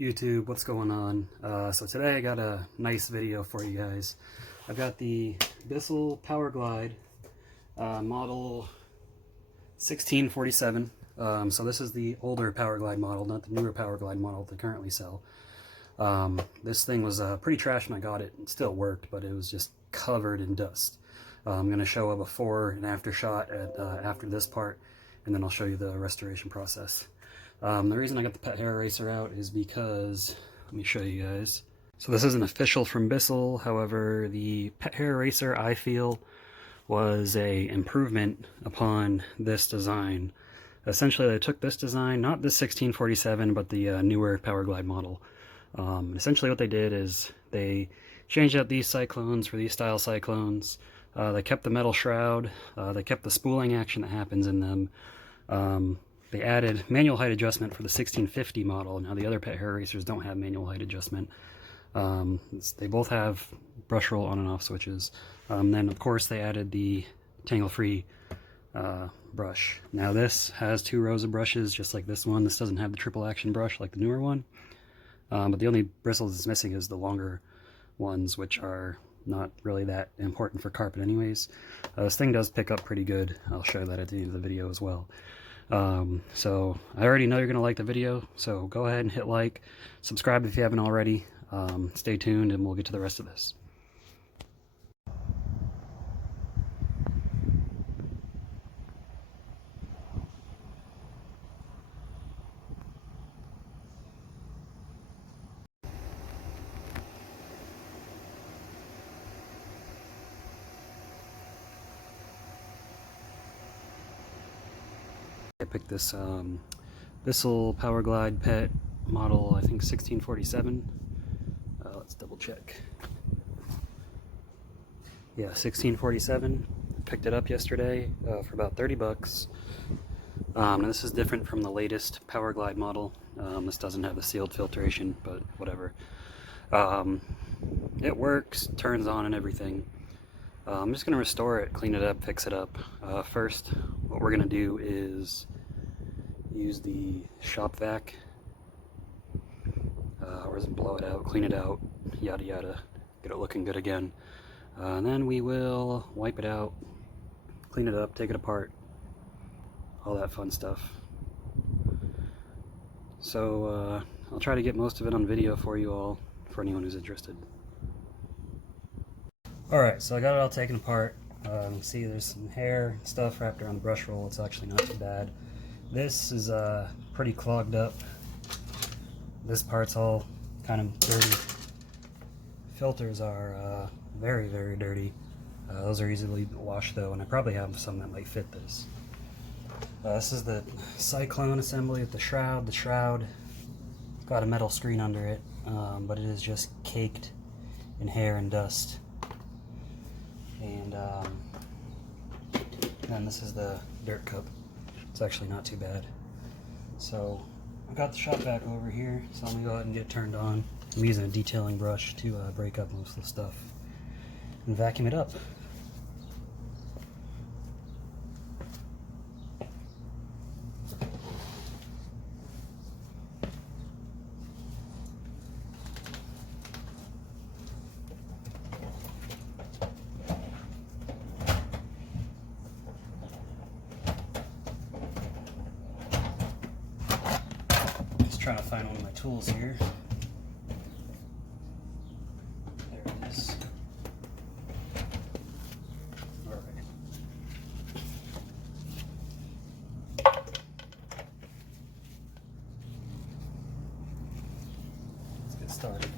YouTube, what's going on? So today I got a nice video for you guys. I've got the Bissell Powerglide model 1647. So this is the older Powerglide model, not the newer Powerglide model they currently sell. This thing was pretty trash when I got it. It still worked, but it was just covered in dust. I'm going to show a before and after shot at, after this part, and then I'll show you the restoration process. The reason I got the pet hair eraser out is because, let me show you guys. So this isn't official from Bissell, however, the pet hair eraser I feel was a improvement upon this design. Essentially they took this design, not the 1647, but the newer Powerglide model. Essentially what they did is they changed out these cyclones for these style cyclones. They kept the metal shroud, they kept the spooling action that happens in them. They added manual height adjustment for the 1650 model. Now the other pet hair erasers don't have manual height adjustment. They both have brush roll on and off switches. Then of course they added the tangle-free brush. Now this has 2 rows of brushes just like this one. This doesn't have the triple action brush like the newer one. But the only bristles it's missing is the longer ones, which are not really that important for carpet anyways. This thing does pick up pretty good. I'll show that at the end of the video as well. So I already know you're going to like the video, so go ahead and hit like, subscribe if you haven't already. Stay tuned and we'll get to the rest of this. I picked this Bissell Powerglide Pet model, I think 1647. Let's double check. Yeah, 1647. Picked it up yesterday for about 30 bucks. And this is different from the latest Powerglide model. This doesn't have the sealed filtration, but whatever. It works, turns on and everything. I'm just going to restore it, clean it up, fix it up. First, what we're going to do is use the shop vac, blow it out, clean it out, yada yada, get it looking good again. And then we will wipe it out, clean it up, take it apart, all that fun stuff. So I'll try to get most of it on video for you all, for anyone who's interested. Alright, so I got it all taken apart. See there's some hair and stuff wrapped around the brush roll. It's actually not too bad. This is pretty clogged up. This part's all kind of dirty. Filters are very, very dirty. Those are easily washed though, and I probably have some that might fit this. This is the cyclone assembly with the shroud. The shroud got a metal screen under it, but it is just caked in hair and dust. And then this is the dirt cup. It's actually not too bad. So I've got the shop vac over here, so I'm gonna go ahead and get it turned on. I'm using a detailing brush to break up most of the stuff and vacuum it up. Trying to find one of my tools here. There it is. All right. Let's get started.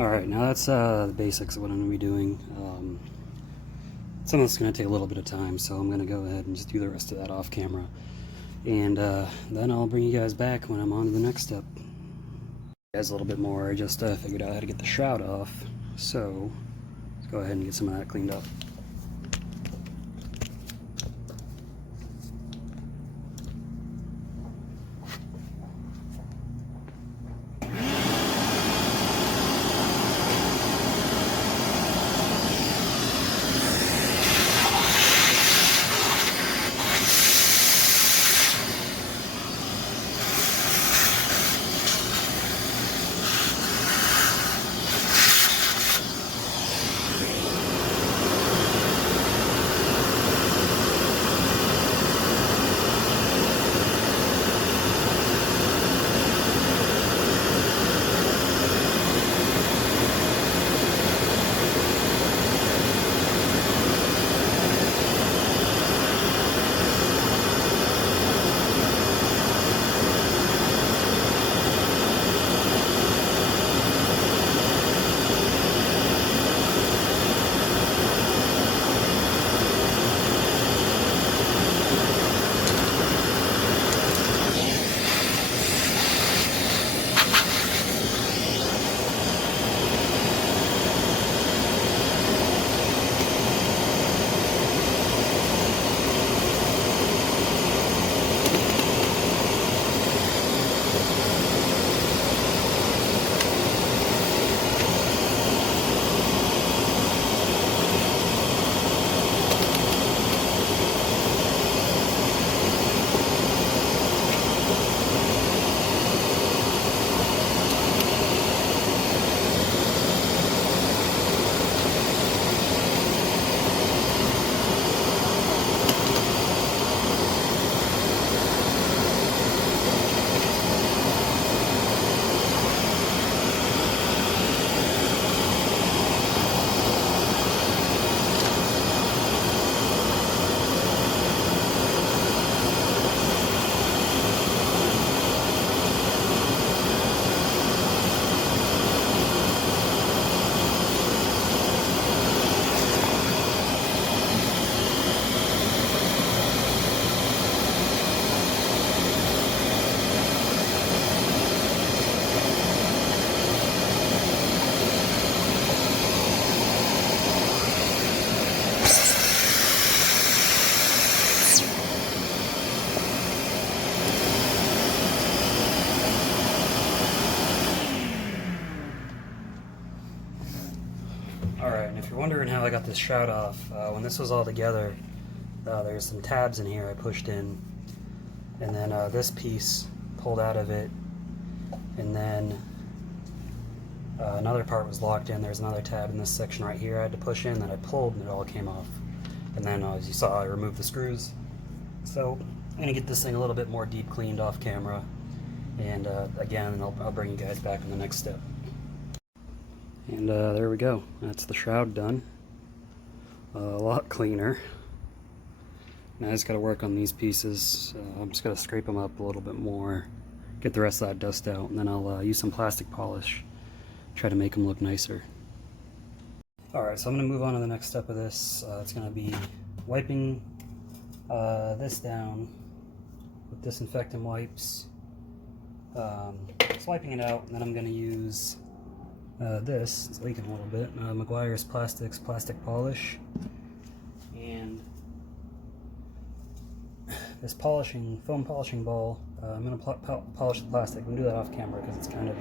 Alright, now that's the basics of what I'm going to be doing. Some of it's going to take a little bit of time, so I'm going to go ahead and just do the rest of that off camera. And then I'll bring you guys back when I'm on to the next step. Guys, a little bit more, I just figured out how to get the shroud off, so let's go ahead and get some of that cleaned up. Alright, and if you're wondering how I got this shroud off, when this was all together, there's some tabs in here I pushed in, and then this piece pulled out of it, and then another part was locked in. There's another tab in this section right here I had to push in that I pulled, and it all came off. And then as you saw, I removed the screws. So I'm going to get this thing a little bit more deep cleaned off camera, and again I'll bring you guys back in the next step. And there we go, that's the shroud done. A lot cleaner. Now I just got to work on these pieces. I'm just going to scrape them up a little bit more, get the rest of that dust out, and then I'll use some plastic polish, try to make them look nicer. Alright, so I'm going to move on to the next step of this. It's going to be wiping this down with disinfectant wipes, swiping it out, and then I'm going to use this, it's leaking a little bit, Meguiar's plastic polish, and this foam polishing ball. I'm going to polish the plastic. I'm going to do that off camera because it's kind of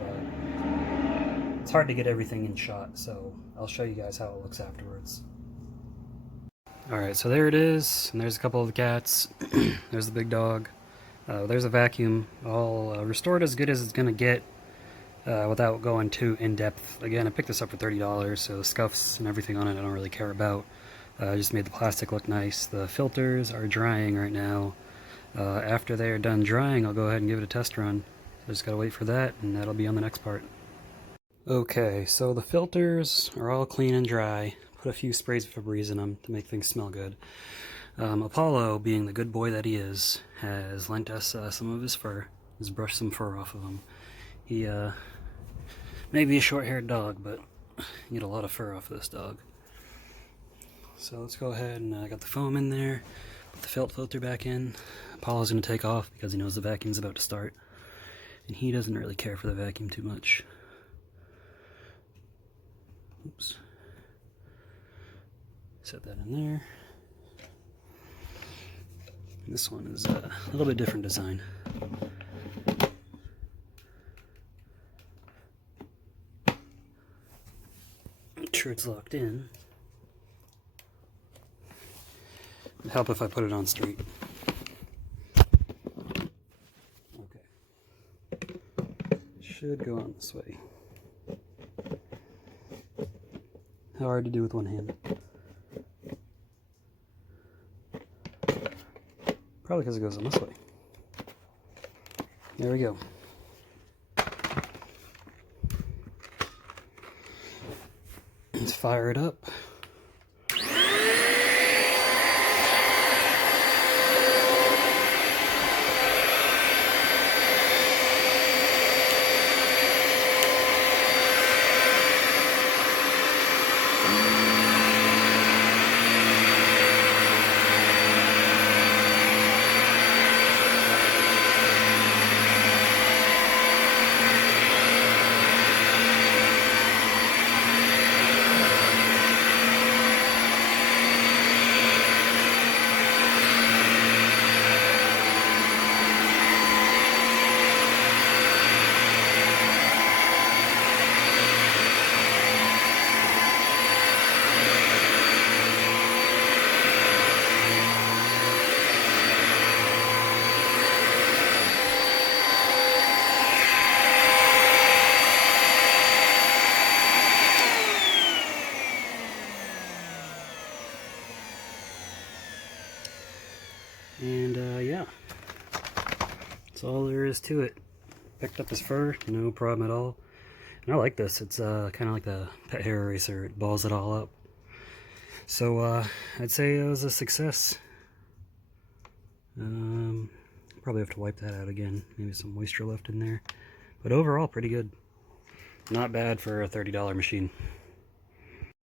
it's hard to get everything in shot, so I'll show you guys how it looks afterwards. Alright, so there it is, and there's a couple of the cats. There's the big dog. There's a vacuum, all restored as good as it's going to get. Without going too in-depth. Again, I picked this up for $30, so the scuffs and everything on it I don't really care about. I just made the plastic look nice. The filters are drying right now. After they are done drying, I'll go ahead and give it a test run. So just gotta wait for that, and that'll be on the next part. Okay, so the filters are all clean and dry. Put a few sprays of Febreze in them to make things smell good. Apollo, being the good boy that he is, has lent us some of his fur. Just brushed some fur off of him. He Maybe a short-haired dog, but you get a lot of fur off of this dog. So let's go ahead and I got the foam in there, put the felt filter back in. Paula's going to take off because he knows the vacuum's about to start. And he doesn't really care for the vacuum too much. Oops. Set that in there. And this one is a little bit different design. Make sure it's locked in. It'd help if I put it on straight. Okay. Should go on this way. How hard to do with one hand. Probably because it goes on this way. There we go. Let's fire it up. And yeah, that's all there is to it. Picked up his fur, no problem at all. And I like this. It's kind of like the pet hair eraser. It balls it all up. So I'd say it was a success. Probably have to wipe that out again. Maybe some moisture left in there. But overall, pretty good. Not bad for a $30 machine.